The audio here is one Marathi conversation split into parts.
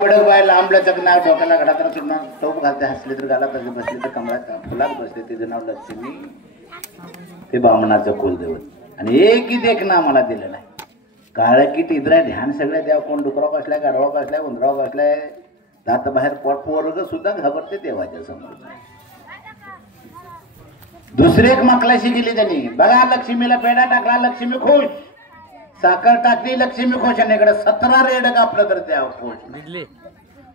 पडक बाय लांबल्या चकना डोक्याला घडात चुडून टोप घालते, हसले तर गाला बसले, बसले तर कमळात फुलात बसले. तिचं नाव लक्ष्मी, ते बामणाचं कुलदैवत. आणि एकही देख ना मला दिलं नाही. काळ की तिद्रा ध्यान सगळ्या द्या. कोण डुकराव बसलाय, गाढवा बसलाय, उंदराव बसलाय, दात बाहेर पोरग सुद्धा घाबरते देवाच्या समोर. दुसरी एक मकलाशी गेली त्यांनी. बघा लक्ष्मीला पेढा टाकला, लक्ष्मी खुश. साखर टाकली, लक्ष्मी खुश. आणि इकडे 17 रेड कापलं तर त्या खुश.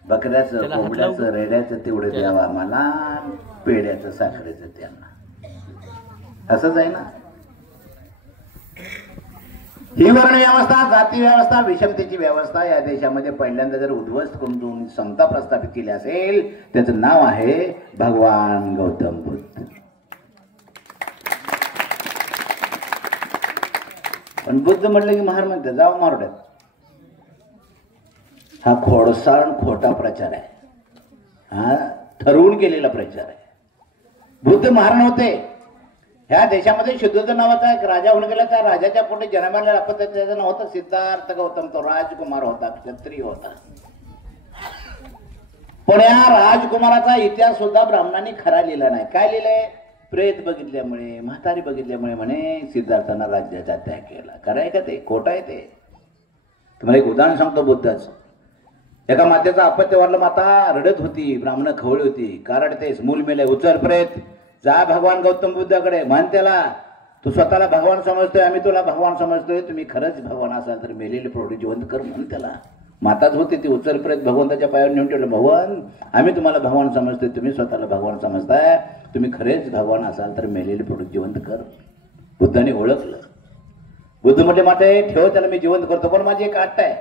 बकऱ्याचं, कोंबड्याचं, रेड्याचं तेवढं द्यावं आम्हाला, पेड्याचं साखरेचं त्यांना. असंच आहे ना. ही वर्ण व्यवस्था, जाती व्यवस्था, विषमतेची व्यवस्था या देशामध्ये पहिल्यांदा जर उद्ध्वस्त करून समता प्रस्थापित केली असेल, त्याचं नाव आहे भगवान गौतम बुद्ध. पण बुद्ध म्हटलं की महार म्हणते जाऊ मारड्यात. हा खोडसाळ खोटा प्रचार आहे. हा ठरवून केलेला प्रचार आहे. बुद्ध महार नव्हते. ह्या देशामध्ये शुद्धोधन नावाचा एक राजा होऊन गेला. त्या राजाच्या पोटी जन्माला लागत त्याचं नाव होतं सिद्धार्थ गौतम. तो राजकुमार होता, क्षत्रिय होता. पण या राजकुमाराचा इतिहास सुद्धा ब्राह्मणांनी खरा लिहिला नाही. काय लिहिलंय? प्रेत बघितल्यामुळे, म्हातारी बघितल्यामुळे म्हणे सिद्धार्थांना राज्याचा त्याग केला. खरं का ते? खोटं आहे ते. तुम्हाला एक उदाहरण सांगतो बुद्धाचं. एका मातेचं अपत्य वारलं. माता रडत होती, ब्राह्मण खवळी होती. का रडतेस? मूल मेले. उचल प्रेत, जा भगवान गौतम बुद्धाकडे. म्हण त्याला तू स्वतःला भगवान समजतोय, आम्ही तुला भगवान समजतोय, तुम्ही खरंच भगवान असाल तर मेलेले प्रौढी जिवंत कर म्हण त्याला. माताच होती ती. उचल प्रेत भगवंताच्या पायावर नेऊन ठेवलं. भगवान आम्ही तुम्हाला भगवान समजतोय, तुम्ही स्वतःला भगवान समजताय, तुम्ही खरेच भगवान असाल तर मेलेले प्रौढी जिवंत कर. बुद्धाने ओळखलं. बुद्ध म्हटले माते ठेव त्याला, मी जिवंत करतो. पण माझी एक अट आहे.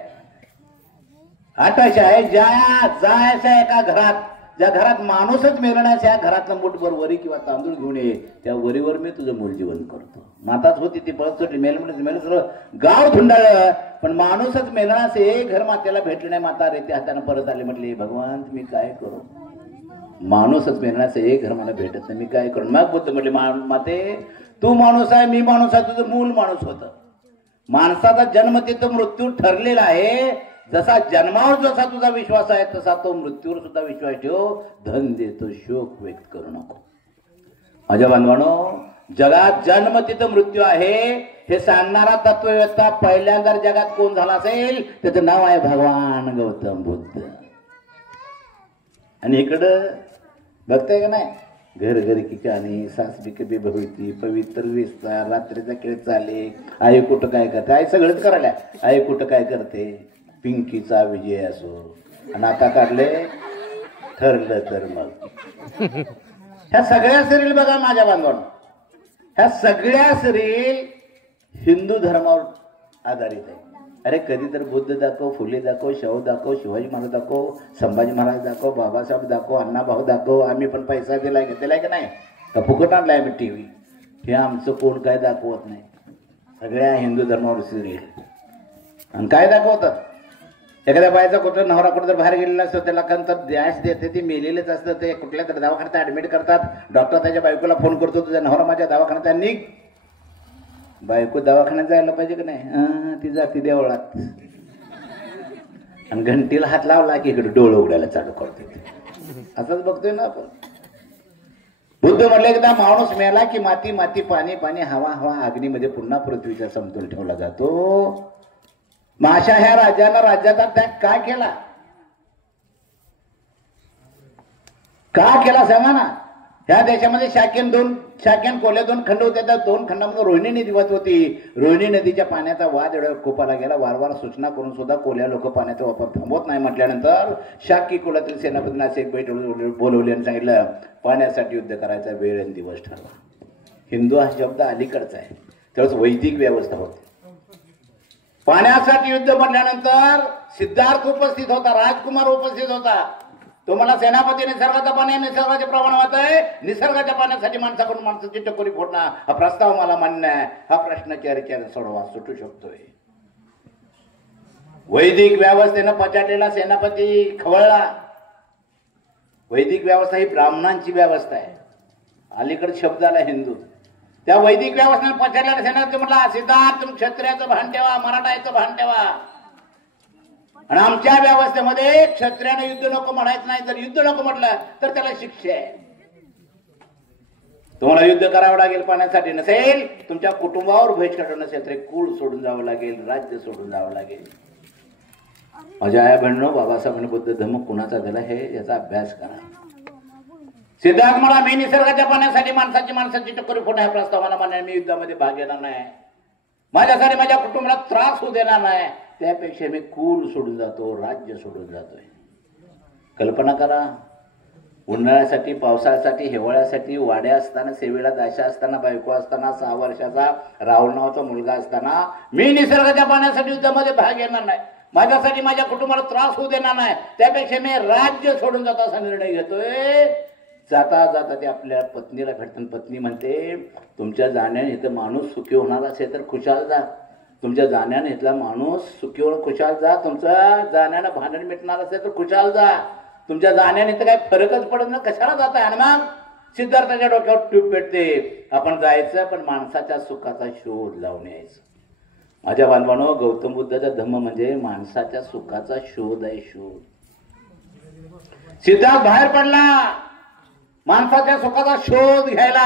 अट अशी आहे, जायच्या एका घरात, ज्या घरात माणूसच मेलण्याच्या या घरातलं मुठभर वरी किंवा तांदूळ घेऊन ये, त्या वरीवर मी तुझं मूल जीवन करतो. माताच होती ती. पळत सुटली. मेल सगळं गाव धुंडाळलं. पण माणूसच मेलण्याचं एक घर मातेला भेटलं नाही. माता रेती हाताने परत आले. म्हटले भगवान मी काय करू? माणूसच मेलण्याचं एक घर मला भेटत नाही, मी काय करू? मग बुद्ध म्हटले माते तू माणूस आहे, मी माणूस आहे, तुझं मूल माणूस होतं. माणसाचा जन्म तिथं मृत्यू ठरलेला आहे. जसा जन्मावर जसा तुझा विश्वास आहे तसा तो मृत्यूवर सुद्धा विश्वास ठेव. धन देतो, शोक व्यक्त करू नको. माझ्या बांधवांनो, जगात जन्म तिथं मृत्यू आहे हे सांगणारा तत्ववेत्ता पहिल्यांदा जगात कोण झाला असेल त्याचं नाव आहे भगवान गौतम बुद्ध. आणि इकडं बघताय का नाही, घर घर की कहाणी, सास बी कभी भविती, पवित्र रिश्ता, रात्रीचा खेळ चाले, आई कुठं काय करते, आई सगळंच करायला. आई कुठं काय करते, पिंकीचा विजय असो. आणि आता काढले ठरलं तर मग. ह्या सगळ्या सिरियल बघा माझ्या बांधवांना, ह्या सगळ्या सिरियल हिंदू धर्मावर आधारित आहे. अरे कधी तर बुद्ध दाखव, फुले दाखव, शाहू दाखव, शिवाजी महाराज दाखव, संभाजी महाराज दाखव, बाबासाहेब दाखव, अण्णाभाऊ दाखव. आम्ही पण पैसा दिलाय, घेतलाय का नाही? का फुकट आणलाय आम्ही टीव्ही? हे आमचं कोण काय दाखवत नाही. सगळ्या हिंदू धर्मावर सिरियल. आणि काय दाखवतात? एखाद्या बायचा कुठं नवरा कुठं जर बाहेर गेलेला असतो त्याला कंतर डॅश देते, ते मेलेलेच असतं. ते कुठल्या तरी दवाखान्यात ऍडमिट करतात. डॉक्टर त्याच्या बायकोला फोन करतो, तुझा नवरा माझ्या दवाखान्यात निघ. बायको दवाखान्यात जायला पाहिजे की नाही? ती जाती देवळात. आणि घंटीला हात लावला की इकडे डोळं उघडायला चालू करते. असंच बघतोय ना आपण. बुद्ध म्हटलं एकदा माणूस मेला की माती माती, पाणी पाणी, हवा हवा, अग्नीमध्ये पुन्हा पृथ्वीचा समतोल ठेवला जातो. मग अशा ह्या राजाला राज्याचा त्याग का केला? का केला सांगा ना. ह्या देशामध्ये शाक्यान कोल्या 2 खंड होते. त्या 2 खंडामध्ये रोहिणी नदी वाहत होती. रोहिणी नदीच्या पाण्याचा वाद एवढ्या कोपाला गेला. वारंवार सूचना करून सुद्धा कोल्या लोक पाण्याचा वापर थांबवत नाही म्हटल्यानंतर शाक्य कुलातील सेनापतींना एक बैठ बोलवली आणि सांगितलं पाण्यासाठी युद्ध करायचा वेळ आणि दिवस ठरवा. हिंदू हा शब्द अलीकडचा आहे, त्यावेळेस वैदिक व्यवस्था होती. पाण्यासाठी युद्ध म्हटल्यानंतर सिद्धार्थ उपस्थित होता, राजकुमार उपस्थित होता. तुम्हाला सेनापती निसर्गाचं पाणी निसर्गाचे प्रमाण वाहत आहे, निसर्गाच्या पाण्यासाठी माणसाकडून माणसाची टकोरी फोडणं हा प्रस्ताव मला मान्य आहे. हा प्रश्न चर्चेने सोडवा सुटू शकतोय. वैदिक व्यवस्थेनं पछाडलेला सेनापती खवळला. वैदिक व्यवस्था ही ब्राह्मणांची व्यवस्था आहे. अलीकडे शब्द आला हिंदू. त्या वैदिक व्यवस्थेनं पछाडलेल्या सेनापती म्हटला सिद्धार्थ तुम्ही क्षत्रियाचं भान ठेवा, मराठाचं भान ठेवा. आणि आमच्या व्यवस्थेमध्ये क्षत्रियाने युद्ध नको म्हणायचं नाही. जर युद्ध नको म्हटलं तर त्याला शिक्षा आहे. तुम्हाला युद्ध करावं लागेल पाण्यासाठी, नसेल तुमच्या कुटुंबावर बहिष्कार नसेल तर कुळ सोडून जावं लागेल, राज्य सोडून जावं लागेल. माझ्या आया बहिणीनो, बाबासाहेबांनी बुद्ध धर्म कुणाचा दिला हे याचा अभ्यास करा. सिद्धार्थ मला मी निसर्गाच्या पाण्यासाठी माणसाची टक्कर फोडण्या प्रस्तावाला म्हणा मी युद्धामध्ये भाग घेणार नाही. माझ्यासाठी माझ्या कुटुंबाला त्रास होऊ देणार नाही. त्यापेक्षा मी कुल सोडून जातो, राज्य सोडून जातोय. कल्पना करा, उन्हाळ्यासाठी, पावसाळ्यासाठी, हिवाळ्यासाठी वाड्या असताना, सेवेला दाशा असताना, बायको असताना, 6 वर्षाचा राहुल नावाचा मुलगा असताना मी निसर्गाच्या पाण्यासाठी युद्धामध्ये भाग घेणार नाही. माझ्यासाठी माझ्या कुटुंबाला त्रास होऊ देणार नाही. त्यापेक्षा मी राज्य सोडून जातो असा निर्णय घेतोय. जाता जाता ते आपल्या पत्नीला भेटतात. पत्नी म्हणते, तुमच्या जाण्याने इथं माणूस सुखी होणार असेल तर खुशाल जा. तुमच्या जाण्याने इथला माणूस सुखी होऊन खुशाल जा. तुमच्या जाण्यानं भांडण मिटणार असेल तर खुशाल जा. तुमच्या जाण्याने तर काही फरकच पडत ना, कशाला जात आहे. आणि मग सिद्धार्थाच्या डोक्यावर ट्यूब पेटते. आपण जायचं पण माणसाच्या सुखाचा शोध लावून यायचं. माझ्या बांधवांनो, गौतम बुद्धाचा धम्म म्हणजे माणसाच्या सुखाचा शोध आहे. शोध. सिद्धार्थ बाहेर पडला माणसाच्या सुखाचा शोध घ्यायला.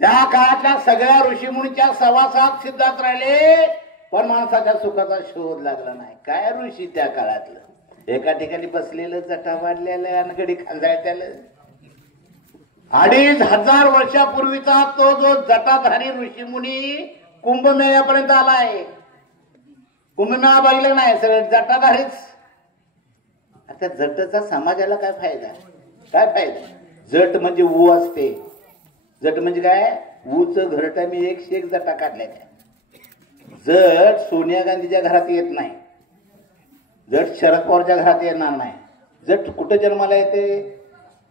त्या काळातल्या सगळ्या ऋषीमुनीच्या सवासात सिद्धार्थ राहिले, पण माणसाच्या सुखाचा शोध लागला नाही. काय ऋषी त्या काळातलं, एका ठिकाणी बसलेलं, जटा वाढलेलं आणि गडी खांजाळत्यालं. 2500 वर्षापूर्वीचा तो जो जटाधारी ऋषीमुनी कुंभमेळ्यापर्यंत आलाय. कुंभमेळा बघितलं नाही, सगळं जटाधारीच. आता जटचा समाजाला काय फायदा, काय फायदा. जट म्हणजे ऊ असते. जट म्हणजे काय, ऊच घरटा मी 101 जटा काढल्या. जट सोनिया गांधीच्या घरात येत नाही. जट शरद पवारच्या घरात येणार नाही. जट कुठं जन्माला येते,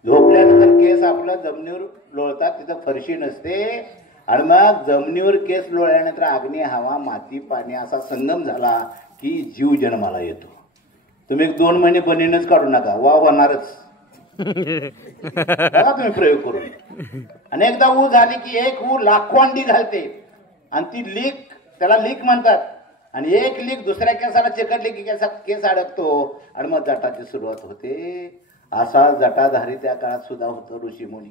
झोपल्यानंतर केस आपलं जमिनीवर लोळतात, तिथं फरशी नसते. आणि मग जमिनीवर केस लोळल्यानंतर अग्नी, हवा, माती, पाणी असा संगम झाला की जीव जन्माला येतो. तुम्ही 2 महिने बनीनच काढू नका, वा होणारच. बघा तुम्ही प्रयोग करून. आणि एकदा ऊ झाली की एक ऊ लाखो अंडी घालते. आणि ती लीक, त्याला लीक म्हणतात. आणि एक लीक दुसऱ्या केसाला चिकटली की केसात केस अडकतो आणि मग जटाची सुरुवात होते. असा जटाधारी त्या काळात सुद्धा होतो ऋषीमुनी.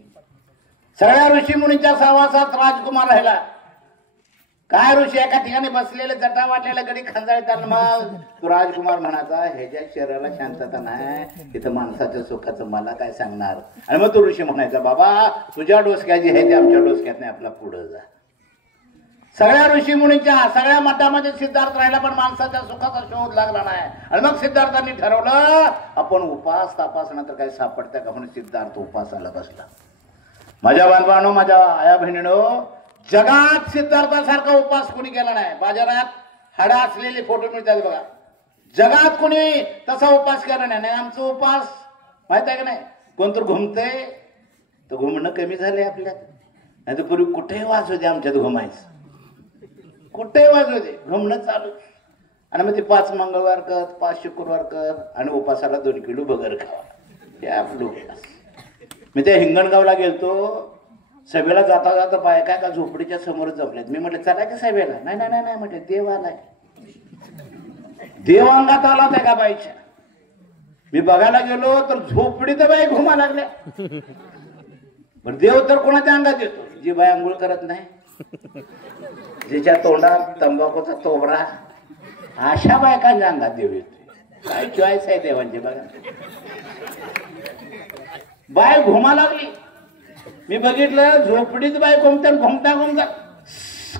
सगळ्या ऋषीमुनीच्या सहवासात राजकुमार राहिला. काय ऋषी एका ठिकाणी बसलेले, जटा वाटलेला, गडी खांजाळतात. मग तो राजकुमार म्हणाचा, ह्याच्या शरीराला शांतता नाही, तिथं माणसाच्या सुखाचं मला काय सांगणार. आणि मग तो ऋषी म्हणायचा, बाबा तुझ्या डोसक्याची आहे ते आमच्या डोसक्यात नाही, आपला पुढं जा. सगळ्या ऋषीमुनीच्या सगळ्या मठामध्ये सिद्धार्थ राहिला, पण माणसाच्या सुखाचा शोध लागला नाही. आणि मग सिद्धार्थांनी ठरवलं, आपण उपास तापास नंतर काही सापडत्या का म्हणून सिद्धार्थ उपासाला बसला. माझ्या बांधवांनो, माझ्या आया बहिणीनो, जगात सिद्धार्थासारखा उपास कोणी केला नाही. बाजारात हाडा असलेले फोटो मिळतात बघा. जगात कोणी तसा उपास केला नाही. आमचा उपास माहित आहे का नाही, कोणतर घुमतंय तर घुमणं कमी झालंय आपल्यात. नाही तर पूर्वी कुठेही वाजू दे आमच्यात घुमायचं, कुठेही वाजू दे, घुमणं चालू. आणि मग ते 5 मंगळवार कर, 5 शुक्रवार कर आणि उपासाला 2 किलो बगर खावा. हे आपलं उपास. मी त्या हिंगणगावला गेलतो, सभेला जाता जाता बायका का झोपडीच्या समोर जमल्यात. मी म्हटलं चला की सभेला. नाही नाही नाही म्हटलं, देव आलाय. देव अंगात आला त्या का बाईच्या. मी बघायला गेलो तर झोपडी तर बाई घुमा लागल्या. पण देव तर कोणाच्या अंगात येतो, जी बाई आंघोळ करत नाही, जिच्या तोंडात तंबाखूचा तोबरा, अशा बायकांच्या अंगात देव येतो. काय चॉईस आहे देवांची बघा. बाय घुमा लागली. मी बघितलं झोपडीत बाय घुमता घुमता घुमता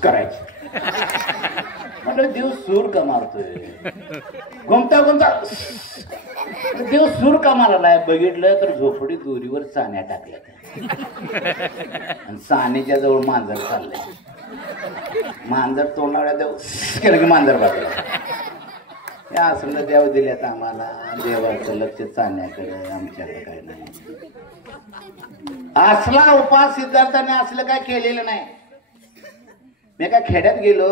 करायची. म्हटलं देव सूर का मारतोय, घुमता घुमता देव सूर का मारायला. बघितलं तर झोपडी दोरीवर चाण्या टाकल्या आणि चाणीच्या जवळ मांजर चाललंय. मांजर तोंडावल्या देव केलं की मांजर बाजूला. या असलं देव दिल्यात आम्हाला, देवाचं लक्ष चाण्याकडे, आमच्याकडे काय नाही. असला उपास सिद्धार्थाने असलं काय केलेलं नाही. मी एका खेड्यात गेलो,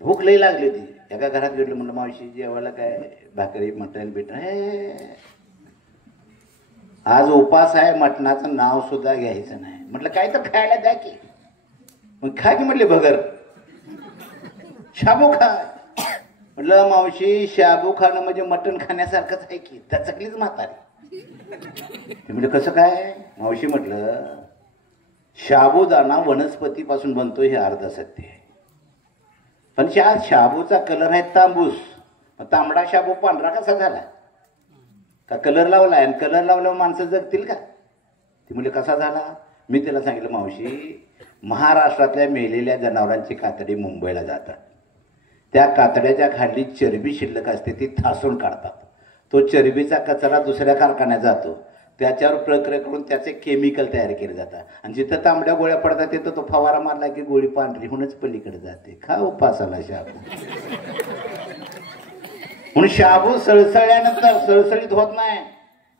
भूक लई लागली होती. एका घरात गेलो, म्हणलं मावशी जेवायला काय, भाकरी, मटण बिटण. आज उपास आहे, मटणाचं नाव सुद्धा घ्यायचं नाही. म्हटलं काय तर खायला द्या की. मग खा की म्हटले भगर, शाबू खा. म्हटलं मावशी शाबू खाणं म्हणजे मटण खाण्यासारखंच आहे की, दचकलीच म्हातारी. ते म्हणजे कसं काय मावशी? म्हटलं शाबूदाना वनस्पतीपासून बनतो हे अर्ध सत्य आहे, पण त्या शाबूचा कलर आहे तांबूस. तांबडा शाबू पांढरा कसा झाला? का कलर लावलाय, आणि कलर लावल्यावर माणसं जगतील का? ती म्हणजे कसा झाला? मी तिला सांगितलं मावशी, महाराष्ट्रातल्या मेलेल्या जनावरांची कातडी मुंबईला जातात, त्या कातड्याच्या खाली चरबी शिल्लक असते, ती ठासून काढतात. तो चरबीचा कचरा दुसऱ्या कारखान्यात जातो, त्याच्यावर प्रक्रिया करून त्याचे केमिकल तयार केले जातात, आणि जिथं तांबड्या गोळ्या पडतात तिथं तो फवारा मारला की गोळी पांढरी होऊनच पलीकडे जाते. खा उपासाला शाबू. म्हणून शाबू सळसळल्यानंतर सळसळीत होत नाही.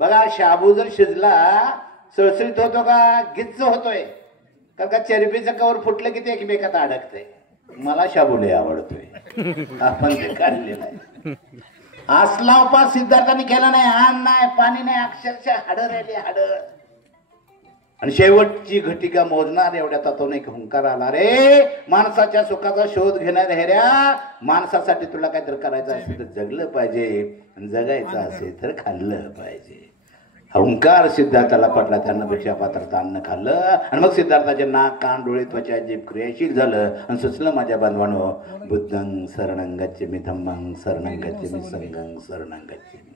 बघा शाबू जर शिजला सळसळीत होतो का? गिच्च होतोय. कारण का चरबीचं कवर फुटलं की ते एकमेकात अडकतंय. मला शाबू लय आवडतोय, आपण ते काढलेलं आहे. असला उपास सिद्धार्थाने केला नाही. अन्न नाही, पाणी नाही, अक्षरशः हाडं राहिली हाडं. आणि शेवटची घटिका मोजणार एवढ्या तत्वाने एक हुंकार आला, रे माणसाच्या सुखाचा शोध घेणार हेऱ्या, माणसासाठी तुला काहीतरी करायचं असेल तर जगलं पाहिजे, आणि जगायचं असेल तर खाल्लं पाहिजे. हुंकार सिद्धार्थाला पटला. त्यांना भिक्षा पात्रात अन्न खाल्लं, आणि मग सिद्धार्थाचे नाक, कान, डोळे, त्वचा, जीभ क्रियाशील झालं, आणि सुचलं माझ्या बांधवानो, बुद्धं शरणं गच्छामि, धम्मं शरणं गच्छामि, संघं शरणं गच्छामि.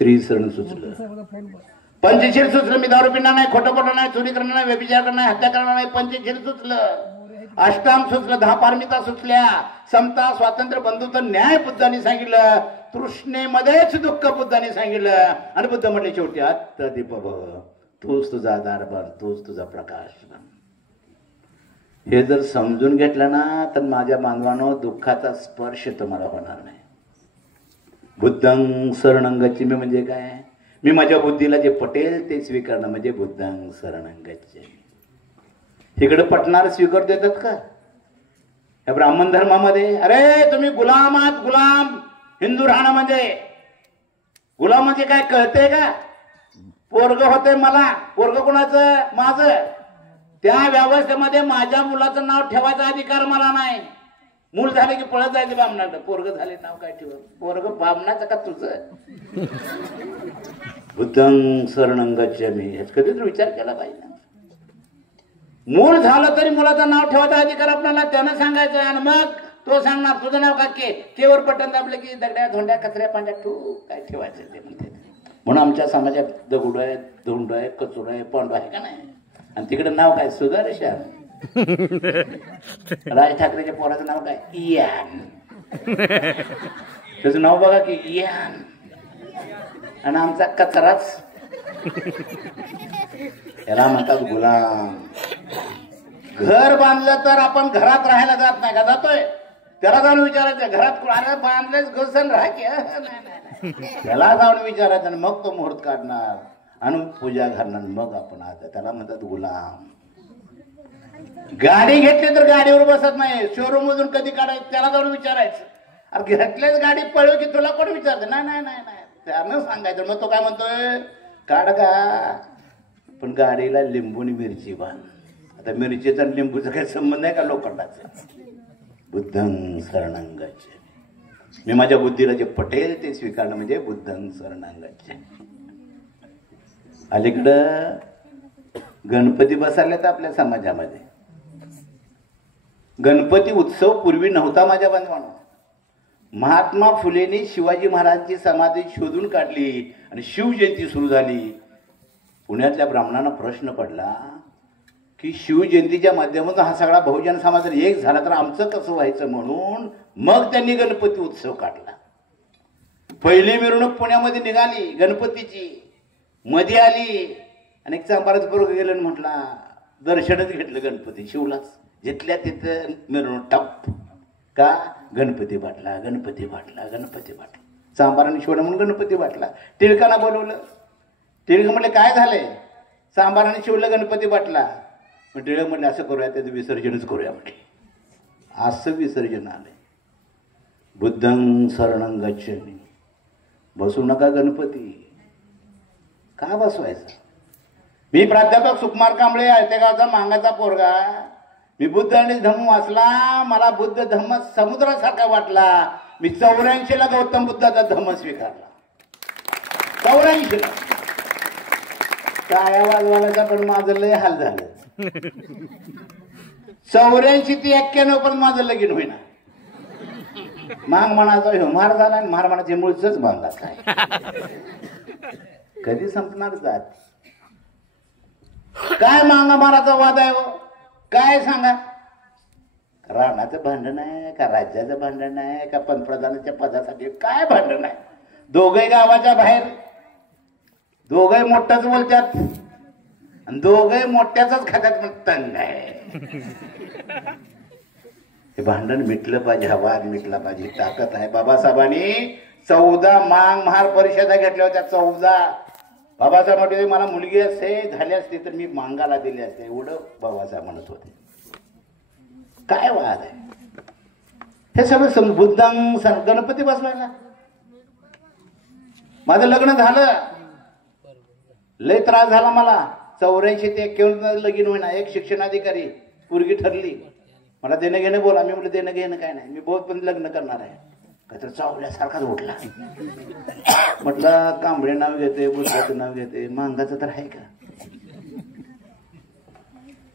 त्रिशरण सुचलं, पंचशील सुचलं. मी दारू पिणार नाही, खोटं बोलणार नाही, चोरी करणार नाही, व्यभिचार करणार नाही, हत्या करणार नाही. पंचशील सुचलं. अष्टांग सुचलं, 10 पारमिता सुचल्या. समता, स्वातंत्र्य, बंधुत्व, न्याय बुद्धांनी सांगितलं. तृष्णेमध्येच दुःख बुद्धांनी सांगितलं. आणि बुद्ध म्हटले शेवटी आत्मदीप भव, तूच तुझा आधार बन, तूच तुझा प्रकाश बन. हे जर समजून घेतलं ना तर माझ्या बांधवांनो दुःखाचा स्पर्श तुम्हाला होणार नाही. बुद्धं शरणं गच्छामि म्हणजे काय? मी माझ्या बुद्धीला जे पटेल ते स्वीकारणं म्हणजे बुद्धं शरणं गच्छामि. इकडे पटणार स्वीकार देतात का? या ब्राह्मण धर्मामध्ये अरे तुम्ही गुलाम आहात, गुलाम. हिंदू राहणं म्हणजे गुलाम म्हणजे काय कळते का? पोरग होते मला, पोरग कोणाचं? माझं. त्या व्यवस्थेमध्ये माझ्या मुलाचं नाव ठेवायचा अधिकार मला नाही. मूल झाले की पळत जायचं बामणाकडे. पोरग झाले नाव काय ठेव? पोरग बामणाचं का तुझं? बुद्धं शरणं गच्छामि ह्याच कधीच विचार केला पाहिजे. मूल झालं तरी मुलाचं नाव ठेवायचा अधिकार आपल्याला त्यानं सांगायचं, आणि मग तो सांगणार तुझं नाव का? केवर बटन दाबलं की दगड्या धोंड्या कचऱ्या पांड्या तू काय ठेवायचं ते म्हणते. म्हणून आमच्या समाजात दगड आहे, धोंड आहे, कचोर आहे, पांडू आहे का नाही? आणि तिकडे नाव काय? सुधारेश्याम. राज ठाकरेच्या पोराचं नाव काय? इयान. त्याचं नाव बघा की इयान. आणि आमचा कचराच. याला म्हणतात गुलाम. घर बांधलं तर आपण घरात राहायला जात नाही का? जातोय. त्याला जाऊन विचारायचं घरात अरे बांधलेच घुसन राहा की? नाही. त्याला जाऊन विचारायचं आणि मग तो मुहूर्त काढणार आणि पूजा घालणार, मग आपण आता. त्याला म्हणतात गुलाम. गाडी घेतली तर गाडीवर बसत नाही. शोरूम मधून कधी काढायचं त्याला जाऊन विचारायचं. अरे घेतलेच गाडी पळव की तुला कोण विचारतं? नाही. त्यानं सांगायचं. मग तो काय म्हणतोय? काढ का, पण गाडीला लिंबू आणि मिरची बांध. आता मिरचीचा आणि लिंबूचा काही संबंध आहे का लोखंडाचा? बुद्धं शरणं गच्छामि. मी माझ्या बुद्धीला जे पटेल ते स्वीकारणं म्हणजे बुद्धं शरणं गच्छामि. अलीकडं गणपती बसवलेत आपल्या समाजामध्ये. गणपती उत्सव पूर्वी नव्हता माझ्या बांधवांनो. महात्मा फुलेंनी शिवाजी महाराजांची समाधी शोधून काढली आणि शिवजयंती सुरू झाली. पुण्यातल्या ब्राह्मणांना प्रश्न पडला की शिवजयंतीच्या माध्यमातून हा सगळा बहुजन समाज एक झाला तर आमचं कसं व्हायचं, म्हणून मग त्यांनी गणपती उत्सव काढला. पहिली मिरवणूक पुण्यामध्ये निघाली गणपतीची, मध्ये आली आणि एक चांबाराच बरोबर गेलं आणि म्हटला दर्शनच घेतलं गणपती शिवलाच. जिथल्या तिथं मिरवणूक टप का? गणपती बाटला, गणपती बाटला, गणपती बाटला. चांबाराने शिवला म्हणून गणपती बाटला. टिळकांना बोलवलं. टिळक म्हटले काय झालंय? चांबाराने शिवलं गणपती बाटला. मग टिळक म्हटले असं करूया, त्याचं विसर्जनच करूया म्हटले. असं विसर्जन आलंय. बुद्धं शरणं गच्छामि. बसू नका गणपती. का बसवायचं? मी प्राध्यापक सुकुमार कांबळे ते गावचा मांगाचा पोरगा. मी बुद्ध आणि धम्म वाचला. मला बुद्ध धम्म समुद्रासारखा वाटला. मी 84ला गौतम बुद्धाचा धम्म स्वीकारला. 84ला काय वाजवायचा, पण माझं लय हाल झालं. 84 ते 91 पण माझं लगीन होईना. मांग म्हणाचा ह्यो मार झाला आणि मार म्हणाचे मूळच बांधला. काय कधी संपणार जात? काय मांगा माराचा वाद आहे हो? काय सांगा? राणाचं भांडण आहे का राज्याचं भांडण आहे का पंतप्रधानाच्या पदासाठी काय भांडण आहे? दोघे गावाच्या बाहेर, दोघे मोठंच बोलतात आणि दोघे मोठ्याच खात्यात पण तंग आहे. हे भांडण मिटलं पाहिजे, हा वाद मिटला पाहिजे. ताकद आहे. बाबासाहेबांनी 14 मांग महार परिषदा घेतल्या होत्या. 14 बाबासाहेब म्हटले मला मुलगी असते झाली असती तर मी मांगाला दिली असते, एवढं बाबासाहेब म्हणत होते. काय वाद आहे हे सगळं? बुद्धांग गणपती बसवायला माझं लग्न झालं, लय त्रास झाला मला. 84 ते 91 लगीन होईना. एक शिक्षणाधिकारी पोरगी ठरली, मला देणं घेणं बोला. मी म्हटलं देणं घेणं काय नाही, मी बहुत पण लग्न करणार आहे. काहीतरी चावल्यासारखाच उठला. म्हटलं कांबळे नाव घेते, बुद्धाचं नाव घेते, मांगाचं तर आहे का?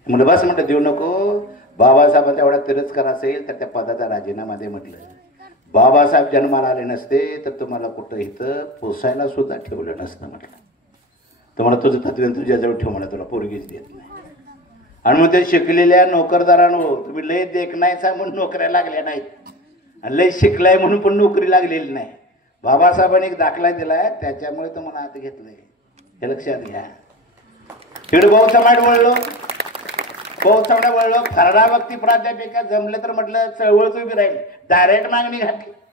म्हटलं बस, म्हटलं देऊ नको. बाबासाहेबांचा एवढा तिरस्कार असेल तर त्या पदाचा राजीनामा दे. म्हटलं बाबासाहेब जन्माला आले नसते तर तुम्हाला कुठं इथं पोसायला सुद्धा ठेवलं नसतं. म्हटलं तुम्हाला तुझं तत्व तुझ्याजवळ ठेव, मला तुला पोरगीच देत नाही. आणि मग ते शिकलेल्या नोकरदारांनो, तुम्ही लय देखणायचा म्हणून नोकऱ्या लागल्या नाहीत आणि लय शिकलाय म्हणून पण नोकरी लागलेली नाही. बाबासाहेबांनी एक दाखला दिलाय, त्याच्यामुळे तुम्हाला आता घेतलंय, हे लक्षात घ्या. तिकडे बहुत समाट वळलो, बहुत चांगला वळलो. खरडा भक्ती प्राध्यापिका जमले तर म्हटलं चळवळ उभी राहील, डायरेक्ट मागणी घातली.